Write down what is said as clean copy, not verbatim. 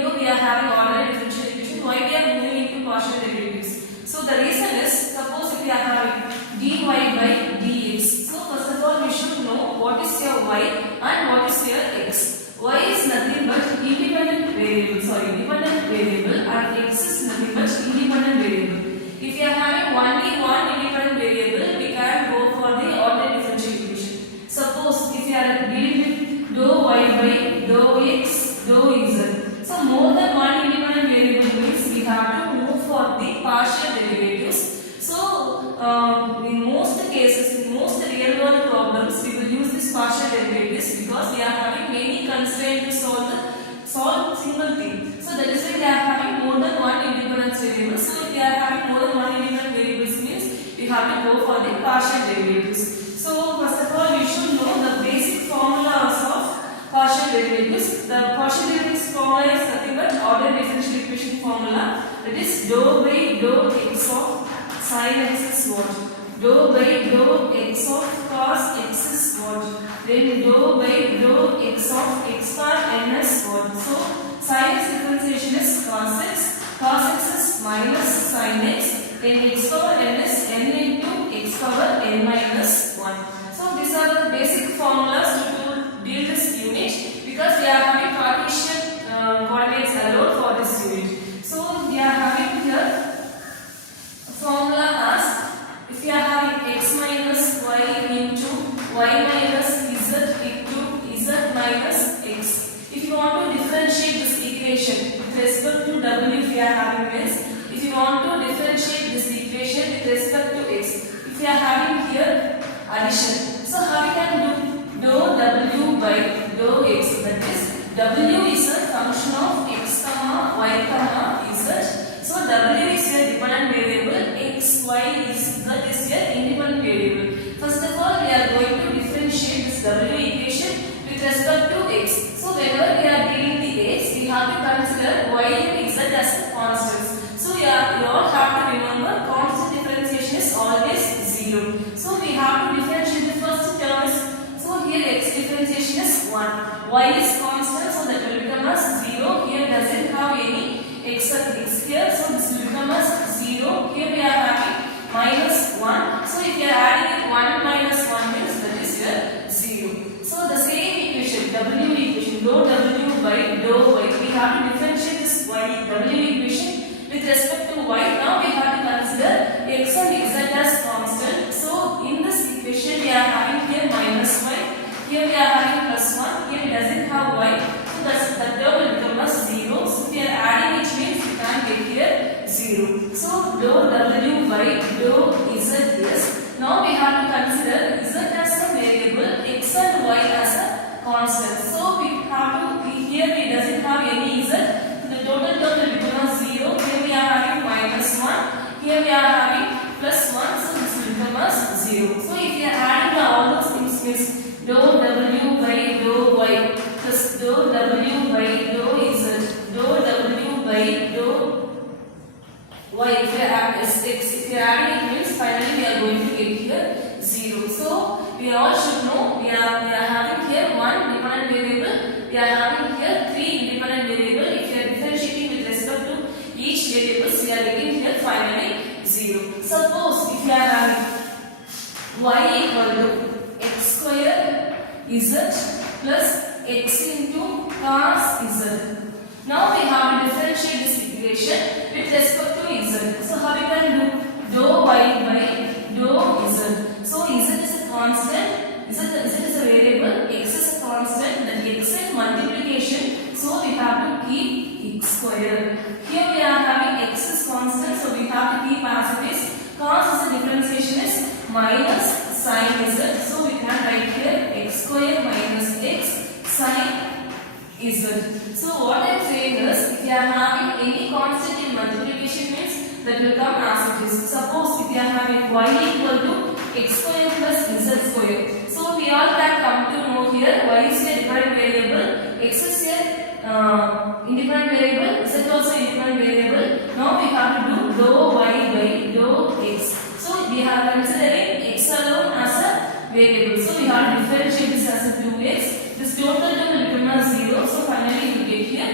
even though we are having ordinary differential equation, why we are moving into partial derivatives? So the reason is, suppose if we are having dy by dx. So first of all we should know what is your y and what is your x. Y is nothing but dependent variable and x is nothing but independent variable. If you are having only one independent variable, we can go for the ordinary differential equation. Suppose if you are dealing with dou y by dou x dou z. So more than one independent variable means we have to move for the partial derivatives. So in most cases, in most real world problems, we will use this partial derivatives because we are having many constraints to solve single thing. So that is why we are having more than one independent variable. So if we are having more than one independent variables means we have to go for the partial derivatives. So first of all, you should know the basic formulas of partial derivatives. The partial derivatives formula is nothing but ordinary differential equation formula. That is dou by dou x of sin x is what? Dou by dou x of cos x is what? Then dou by dou x of x power n is what? So sin x differentiation is cos x is minus sin x, then x power n is n into x power n minus 1. So these are the basic formulas to deal this unit because we are having Cartesian coordinates allowed for this unit. So we are having here formula as, if you are having x minus y into y minus z into z minus x. If you want to differentiate this equation with respect to w, if you are having this, if you want to differentiate this equation with respect to x, if you are having here addition, so how we can do dou w by dou x, that is w is a function of x comma y comma z. So w is your dependent variable, x, y is your independent variable. First of all, we are going to differentiate this w equation with respect to x. So whenever we are dealing the x, we have to consider y and z as constants. So you all have to remember constant differentiation is always 0. So we have to differentiate the first terms. So here x differentiation is 1. Y is constant, so that will become as 0. Here doesn't have any x here, so this will become as 0. Here we are having minus 1. So if you are adding it, 1 minus 1 means that is your 0. So the same equation, w equation, dou w by dou y, we have to differentiate this w equation with respect to y. Now we have to consider x and z as constant. So in this equation we are having here minus y, here we are having plus 1, here it doesn't have y. So that term will become as 0. So if we are adding it means we can get here 0. So dou w by dou z is, now we have to consider z as a variable, x and y as a constant. So we have to, here we doesn't have any z. The total term will become as 0. Here we are having minus 1. Here we are having plus 1. So this will become as 0. So if you are adding all those things means dou w by dou y plus dou w by dou z, dou w by dou y. If you add x, if you are adding it means finally we are going to get here 0. So we all should know we are having here one dependent variable, we are having here three independent variable. If you are differentiating with respect to each variables, we are getting here finally 0. Suppose if you are having y equal to x square z plus x into cos z. Now we have to differentiate this equation with respect to z. So how we can do dou y by dou z. So z is a constant, z is a variable, x is a constant, that x is multiplication. So we have to keep x square. Here we are having x is constant, so we have to keep as it is. Cos is a differentiation is minus sin z. So we can write here x square minus x sin z. So what I am saying is, if you are having any constant in multiplication means that will come as it is. Suppose if you are having y equal to x square plus z square. So we all can come to know here y is a different variable, x is a independent variable, z also independent variable. Now we have to do dou y by dou x. So we are considering x alone as a variable. So we have to differentiate this as a 2x. This total term will become as 0. So finally we get here